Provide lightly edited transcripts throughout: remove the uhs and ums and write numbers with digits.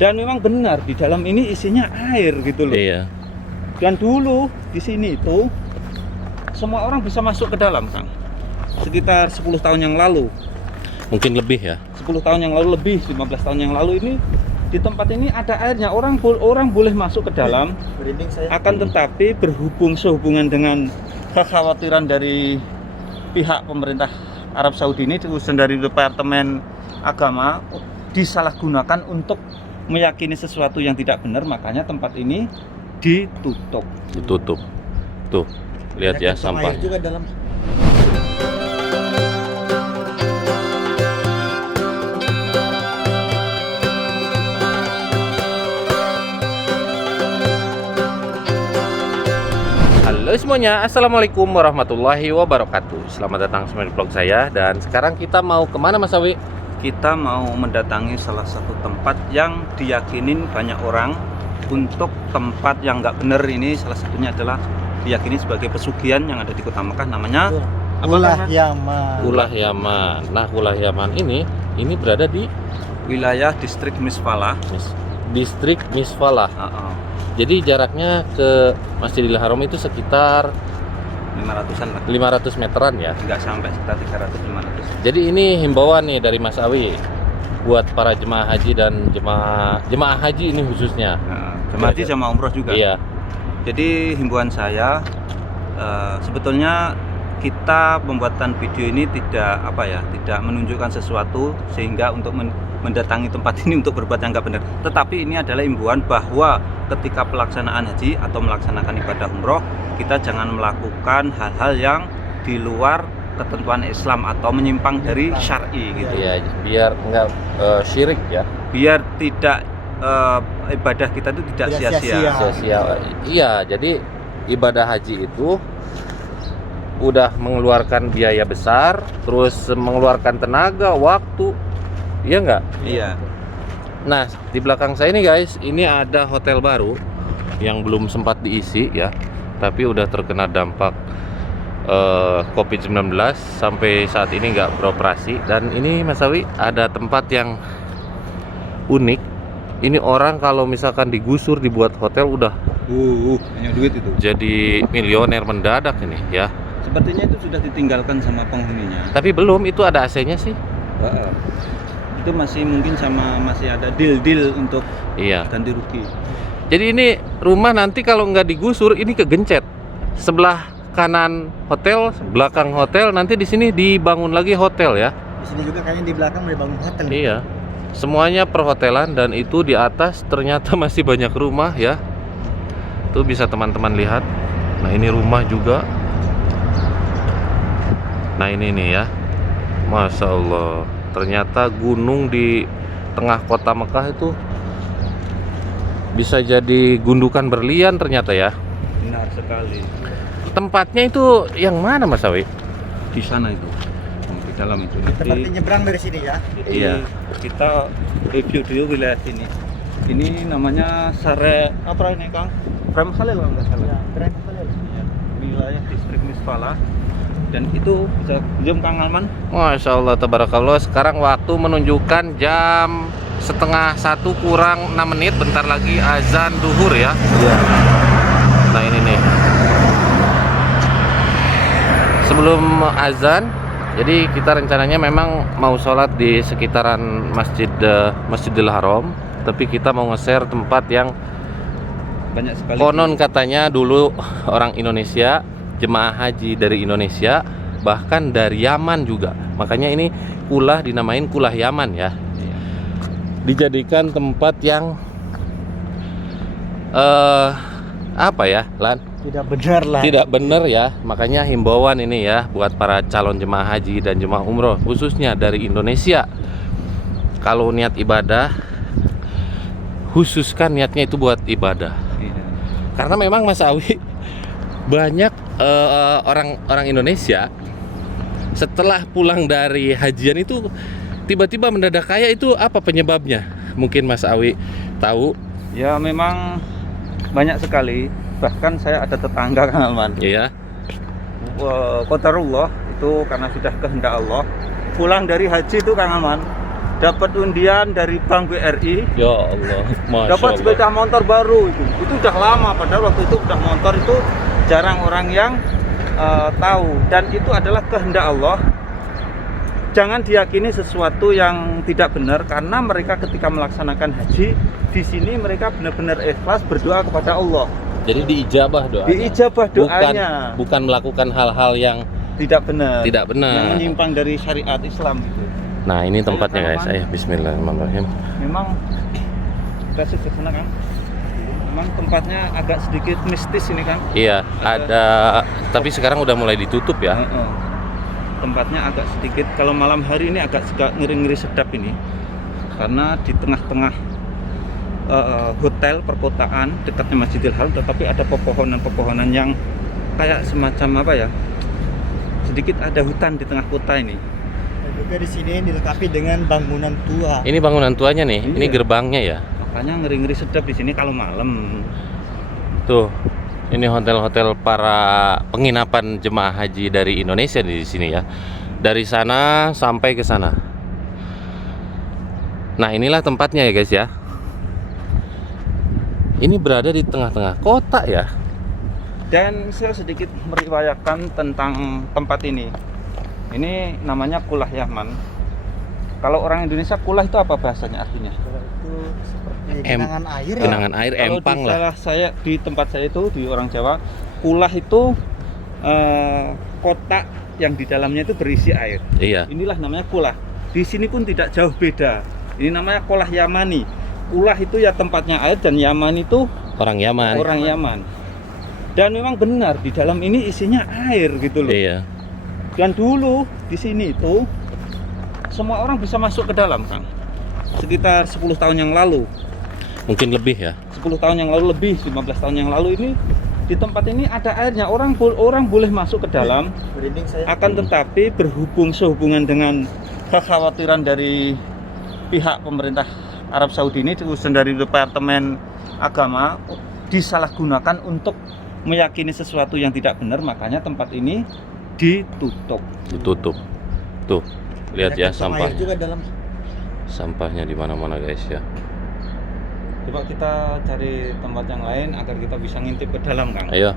Dan memang benar di dalam ini isinya air gitu loh. Iya. Dan dulu di sini itu semua orang bisa masuk ke dalam, Kang. Sekitar 10 tahun yang lalu. Mungkin lebih ya. 10 tahun yang lalu lebih, 15 tahun yang lalu ini di tempat ini ada airnya. Orang boleh masuk ke dalam. Akan tetapi sehubungan dengan kekhawatiran dari pihak pemerintah Arab Saudi ini, khususnya dari Departemen Agama, disalahgunakan untuk meyakini sesuatu yang tidak benar, makanya tempat ini ditutup. Ditutup. Tuh, lihat ya sampah. Juga dalam. Halo semuanya, assalamualaikum warahmatullahi wabarakatuh. Selamat datang semua di vlog saya. Dan sekarang kita mau kemana Mas Awi? Kita mau mendatangi salah satu tempat yang diyakinin banyak orang untuk tempat yang nggak benar ini. Salah satunya adalah diyakini sebagai pesugihan yang ada di Kota Mekah, namanya Ulah Yaman. Ulah Yaman. Nah, Ulah Yaman ini berada di wilayah distrik Misfalah. distrik Misfalah. Jadi jaraknya ke Masjidil Haram itu sekitar 500-an lah, 500 meteran ya. nggak sampai, sekitar 300-500. Jadi ini himbauan nih dari Mas Awi buat para jemaah haji dan jemaah haji ini khususnya. Jemaah haji sama umroh juga. Iya. Jadi himbauan saya, sebetulnya kita pembuatan video ini tidak menunjukkan sesuatu sehingga untuk mendatangi tempat ini untuk berbuat yang nggak benar. Tetapi ini adalah himbauan bahwa ketika pelaksanaan haji atau melaksanakan ibadah umroh, kita jangan melakukan hal-hal yang di luar ketentuan Islam atau menyimpang dari syar'i gitu. Iya, biar nggak syirik ya. Biar tidak ibadah kita itu tidak sia-sia. Sia-sia. Iya, jadi ibadah haji itu udah mengeluarkan biaya besar, terus mengeluarkan tenaga, waktu. Iya nggak? Iya. Nah, di belakang saya ini guys, ini ada hotel baru yang belum sempat diisi ya, tapi udah terkena dampak COVID-19 sampai saat ini nggak beroperasi. Dan ini Mas Awi, ada tempat yang unik. Ini orang kalau misalkan digusur dibuat hotel udah Banyak duit itu. jadi milioner mendadak ini ya. Sepertinya itu sudah ditinggalkan sama penghuninya. Tapi belum, itu ada AC-nya sih. Itu masih mungkin masih ada deal untuk Iya. ganti rugi. Jadi ini rumah nanti kalau nggak digusur ini kegencet. Sebelah kanan hotel, belakang hotel, nanti di sini dibangun lagi hotel ya. Di sini juga kayaknya di belakang mau dibangun hotel. Iya. Semuanya perhotelan dan itu di atas ternyata masih banyak rumah ya. Tuh bisa teman-teman lihat. Nah, ini rumah juga. Nah, ini nih ya. Masya Allah. Ternyata gunung di tengah kota Mekah itu bisa jadi gundukan berlian ternyata ya. Benar sekali. Tempatnya itu yang mana Mas Awi? Di sana itu, di dalam itu. Seperti nyebrang dari sini ya. Iya. Kita review dulu wilayah ini. Ini namanya apa ini Kang? Prem Khalil kalau nggak salah. Ya, keren sekali. Ya, wilayah distrik Misfalah. Dan itu bisa jam Kang Alman. Masya Allah, tabarakallah. Sekarang waktu menunjukkan jam setengah 1 kurang 6 menit. Bentar lagi azan duhur ya. Iya. Nah ini nih. Sebelum azan, jadi kita rencananya memang mau sholat di sekitaran Masjidil Haram, tapi kita mau nge-share tempat yang Banyak sekali. konon katanya dulu orang Indonesia, jemaah haji dari Indonesia, bahkan dari Yaman juga. Makanya ini Kulah dinamain Kulah Yaman ya. Iya. Dijadikan tempat yang apa ya, Lan? Tidak benar lah. Tidak benar ya. Makanya himbauan ini ya buat para calon jemaah haji dan jemaah umroh khususnya dari Indonesia. Kalau niat ibadah, khususkan niatnya itu buat ibadah. Iya. Karena memang Mas Awi, banyak orang Indonesia setelah pulang dari hajian itu tiba-tiba mendadak kaya. Itu apa penyebabnya? Mungkin Mas Awi tahu. Ya memang banyak sekali. Bahkan saya ada tetangga Kang Alman. Iya. Qadarullah itu karena sudah kehendak Allah. Pulang dari haji itu Kang Alman, dapat undian dari Bank BRI, Ya Allah, Masya dapat Allah. sepeda motor baru itu udah lama, padahal waktu itu udah motor itu jarang orang yang tahu, dan itu adalah kehendak Allah. Jangan diyakini sesuatu yang tidak benar, karena mereka ketika melaksanakan haji di sini mereka benar-benar ikhlas berdoa kepada Allah. Jadi diijabah doanya. Diijabah doanya. Bukan melakukan hal-hal yang Tidak benar. tidak benar. Yang menyimpang dari syariat Islam itu. Nah, ini tempatnya guys. tanaman. Ayo bismillahirrahmanirrahim. Memang kita sih ke sana kan. Memang tempatnya agak sedikit mistis ini kan. Iya, ada tapi sekarang udah mulai ditutup ya. Heeh. Tempatnya agak sedikit, kalau malam hari ini agak ngeri-ngeri sedap ini, karena di tengah-tengah hotel perkotaan dekatnya Masjidil Haram, tetapi ada pepohonan-pepohonan yang kayak semacam apa ya, sedikit ada hutan di tengah kota ini. Dan juga di sini dilengkapi dengan bangunan tua. Ini bangunan tuanya nih. Ini Iya. gerbangnya ya. Makanya ngeri-ngeri sedap di sini kalau malam. Tuh. Ini hotel-hotel para penginapan jemaah haji dari Indonesia di sini ya. Dari sana sampai ke sana. Nah, inilah tempatnya ya guys ya. Ini berada di tengah-tengah kota ya. Dan saya sedikit meriwayatkan tentang tempat ini. Ini namanya Kulah Yaman. Kalau orang Indonesia kulah itu apa bahasanya artinya? Itu seperti Em- genangan air ya. Genangan air Kalau empang di lah. daerah saya, di tempat saya itu di orang Jawa, kulah itu kotak yang di dalamnya itu berisi air. Iya. Inilah namanya kulah. Di sini pun tidak jauh beda. Ini namanya Kulah Yamani. Kulah itu ya tempatnya air, dan Yaman itu Orang Yaman. orang Yaman. Dan memang benar di dalam ini isinya air gitu loh. Iya. Dan dulu di sini itu semua orang bisa masuk ke dalam, Kang. Sekitar 10 tahun yang lalu. Mungkin lebih ya. 10 tahun yang lalu lebih, 15 tahun yang lalu ini di tempat ini ada airnya. Orang boleh masuk ke dalam. Merinding saya. Akan tetapi sehubungan dengan kekhawatiran dari pihak pemerintah Arab Saudi ini, urusan dari Departemen Agama, disalahgunakan untuk meyakini sesuatu yang tidak benar, makanya tempat ini ditutup. Ditutup. Tuh. Lihat ya Air sampah. juga dalam. Sampahnya di mana-mana guys ya. Coba kita cari tempat yang lain agar kita bisa ngintip ke dalam, Kang. Ayo.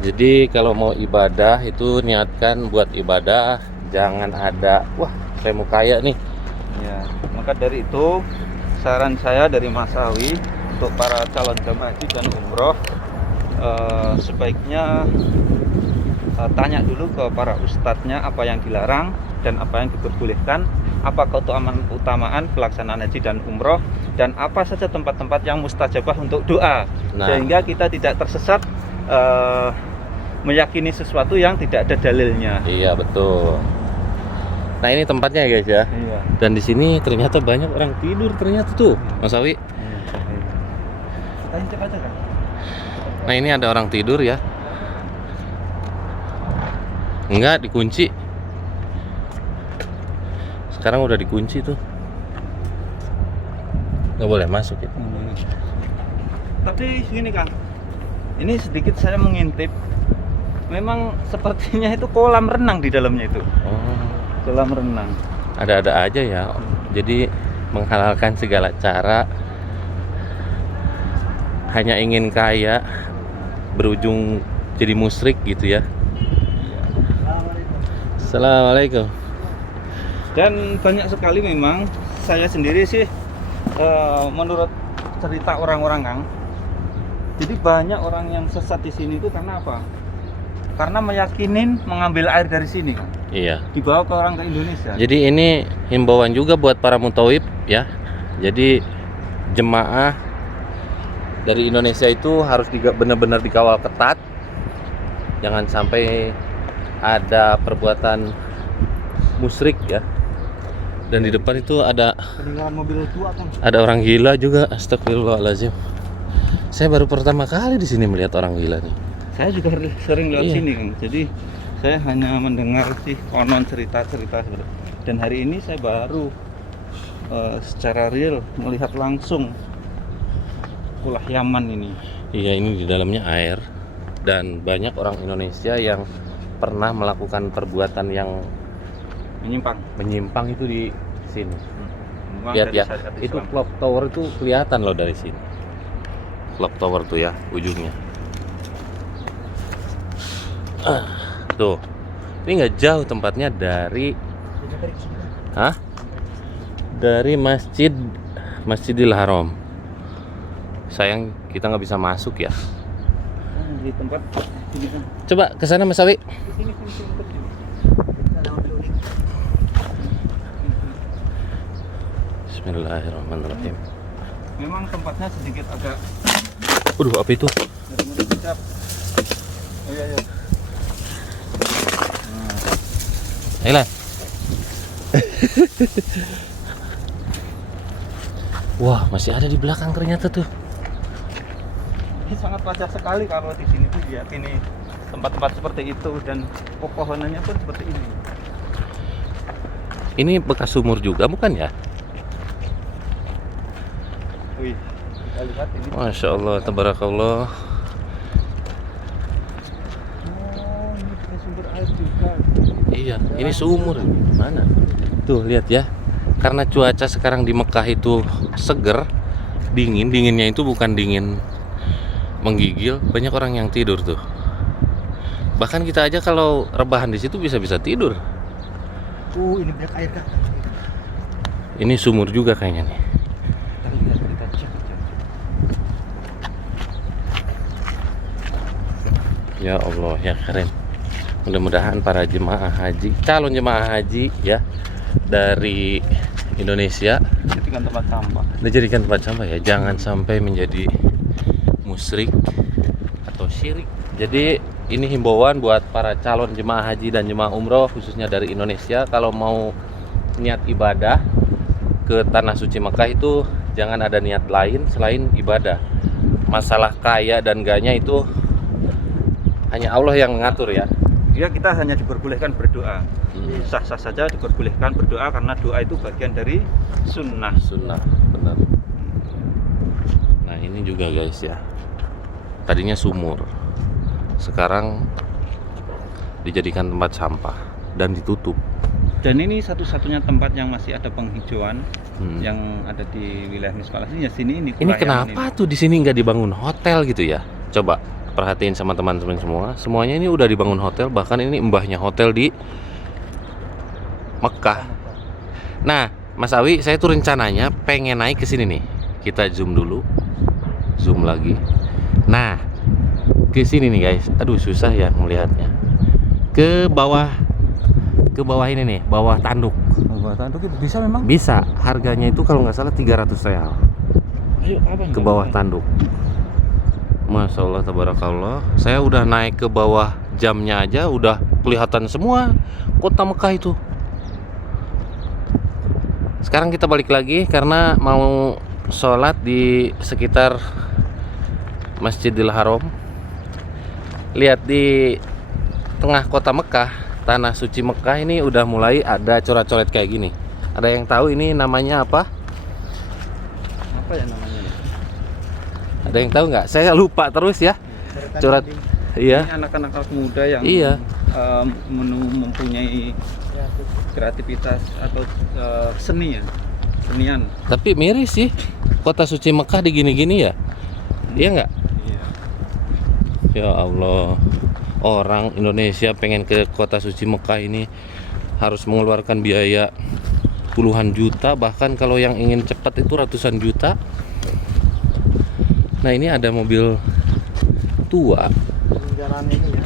Jadi kalau mau ibadah itu niatkan buat ibadah, jangan ada wah saya mau kaya nih. Ya, maka dari itu saran saya dari Mas Awi untuk para calon jemaah haji dan umroh, sebaiknya tanya dulu ke para ustadznya apa yang dilarang dan apa yang diperbolehkan, apa keutamaan pelaksanaan haji dan umroh, dan apa saja tempat-tempat yang mustajabah untuk doa, Nah. sehingga kita tidak tersesat meyakini sesuatu yang tidak ada dalilnya. Iya betul. Nah ini tempatnya guys ya. Iya. Dan di sini ternyata banyak orang tidur ternyata tuh, Mas Awi. Kita intip aja, kan? Nah ini ada orang tidur ya. Enggak dikunci. Sekarang udah dikunci tuh. Nggak boleh masuk ya. Tapi gini, Kang, ini sedikit saya mengintip, memang sepertinya itu kolam renang di dalamnya itu. Oh, Kolam renang. ada-ada aja ya. Jadi menghalalkan segala cara, hanya ingin kaya, berujung jadi musyrik gitu ya. Assalamualaikum. Dan banyak sekali memang saya sendiri sih menurut cerita orang-orang, Kang. Jadi banyak orang yang sesat di sini itu karena apa? Karena meyakinin mengambil air dari sini, Kang. Iya. Dibawa ke orang ke Indonesia. Jadi ini himbauan juga buat para mutawib ya. Jadi jemaah dari Indonesia itu harus benar-benar dikawal ketat. Jangan sampai ada perbuatan musyrik ya. Dan di depan itu ada Peninggalan mobil tua kan. orang gila juga. Astagfirullahaladzim. Saya baru pertama kali di sini melihat orang gila nih. Saya juga sering lewat Iya. sini, Kang. Jadi saya hanya mendengar sih konon cerita-cerita. Dan hari ini saya baru secara real melihat langsung Kulah Yaman ini. Iya, ini di dalamnya air dan banyak orang Indonesia yang pernah melakukan perbuatan yang Menyimpang itu di sini. Memang Lihat dari ya, Syariat itu Islam. clock tower itu kelihatan loh dari sini. Clock tower tuh ya ujungnya. Tuh, ini nggak jauh tempatnya dari, dari Masjidil Haram. Sayang kita nggak bisa masuk ya. Di tempat sini kan. Coba ke sana Mas Awi. Sini. Bismillahirrahmanirrahim. Memang tempatnya sedikit agak Waduh, apa itu? kecap. Iya. Ayolah. Wah, masih ada di belakang ternyata tuh. Ini sangat wajar sekali kalau di sini tuh diyakini tempat-tempat seperti itu dan pepohonannya pun seperti ini. Ini bekas sumur juga bukan ya? Wih, kita lihat ini. Masya Allah, tabarakallah. Ini punya sumber air juga. Iya, ini sumur. Mana? Tuh lihat ya. Karena cuaca sekarang di Mekah itu seger, dinginnya itu bukan dingin menggigil, banyak orang yang tidur tuh. Bahkan kita aja kalau rebahan di situ bisa tidur. Ini banyak air kan. Ini sumur juga kayaknya nih. Kita cek. Ya Allah, ya keren. Mudah-mudahan para jemaah haji, calon jemaah haji ya dari Indonesia Jadikan tempat sampah. dijadikan tempat sampah ya, jangan sampai menjadi musyrik atau syirik. Jadi ini himbauan buat para calon jemaah haji dan jemaah umroh khususnya dari Indonesia, kalau mau niat ibadah ke tanah suci Mekah itu jangan ada niat lain selain ibadah. Masalah kaya dan gaknya itu hanya Allah yang mengatur ya. Ya, kita hanya diperbolehkan berdoa. Sah-sah saja diperbolehkan berdoa karena doa itu bagian dari sunnah. Sunnah, benar. Nah ini juga guys ya, tadinya sumur, sekarang dijadikan tempat sampah dan ditutup. Dan ini satu-satunya tempat yang masih ada penghijauan yang ada di wilayah Misbalah ini ya, sini ini. Ini kenapa tuh di sini nggak dibangun hotel gitu ya? Coba perhatiin sama teman-teman semua, semuanya ini udah dibangun hotel, bahkan ini mbahnya hotel di Mekah. Nah, Mas Awi, saya tuh rencananya pengen naik ke sini nih. Kita zoom dulu, zoom lagi. Nah, ke sini nih guys. Aduh, susah ya melihatnya. Ke bawah ini nih, bawah tanduk. Bawah tanduk itu bisa memang? Bisa, harganya itu kalau nggak salah 300 real. Ayo, apa Ke bawah tanduk. Masya Allah, tabarakallah. Saya udah naik ke bawah, jamnya aja udah kelihatan semua kota Mekah itu. Sekarang kita balik lagi karena mau sholat di sekitar Masjidil Haram. Lihat di tengah kota Mekah, tanah suci Mekah ini udah mulai ada coret-coret kayak gini. Ada yang tahu ini namanya apa? Apa ya namanya? Ada yang tahu nggak? Saya lupa terus ya. Coret. Iya. Ini anak-anak muda yang Iya. mempunyai kreativitas atau senian. Tapi miris sih, kota suci Mekah digini-gini ya. Iya nggak? Iya. Ya Allah, orang Indonesia pengen ke kota suci Mekah ini harus mengeluarkan biaya puluhan juta, bahkan kalau yang ingin cepat itu ratusan juta. Nah ini ada mobil tua. Jalan ini ya.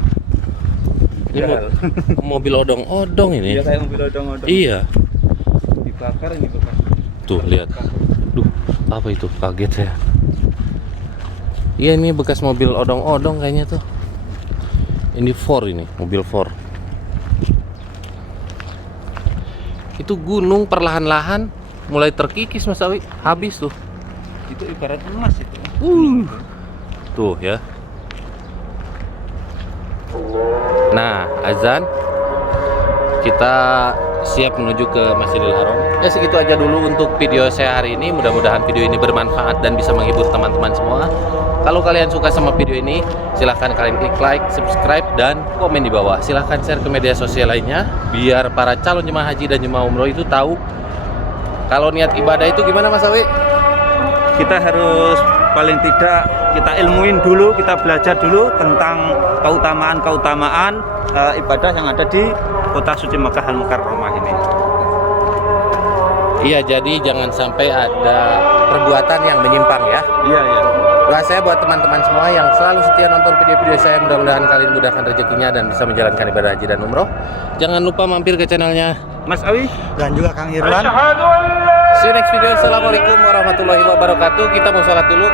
Ini mobil odong-odong ini. Iya, kayak mobil odong-odong. Iya. Dibakar ini bekas. Tuh lihat. Duh, apa itu? Kaget saya. Iya, ini bekas mobil odong-odong kayaknya tuh. Ini Ford, ini mobil Ford. Itu gunung perlahan-lahan mulai terkikis Mas Awi. Habis tuh. Itu ibarat emas itu. Tuh ya. Nah, azan. Kita siap menuju ke Masjidil Haram. Ya segitu aja dulu untuk video saya hari ini. Mudah-mudahan video ini bermanfaat dan bisa menghibur teman-teman semua. Kalau kalian suka sama video ini, silahkan kalian klik like, subscribe, dan komen di bawah. Silahkan share ke media sosial lainnya, biar para calon jemaah haji dan jemaah umroh itu tahu kalau niat ibadah itu gimana, Mas Awi? Kita harus paling tidak kita ilmuin dulu, kita belajar dulu tentang keutamaan ibadah yang ada di kota suci Makkah Al-Mukarramah ini. Iya, jadi jangan sampai ada perbuatan yang menyimpang ya. Iya, iya. Doa saya buat teman-teman semua yang selalu setia nonton video-video saya, mudah-mudahan kalian mudahkan rezekinya dan bisa menjalankan ibadah haji dan umroh. Jangan lupa mampir ke channelnya Mas Awi dan juga Kang Irwan. See you next video. Assalamualaikum warahmatullahi wabarakatuh. Kita mau sholat dulu.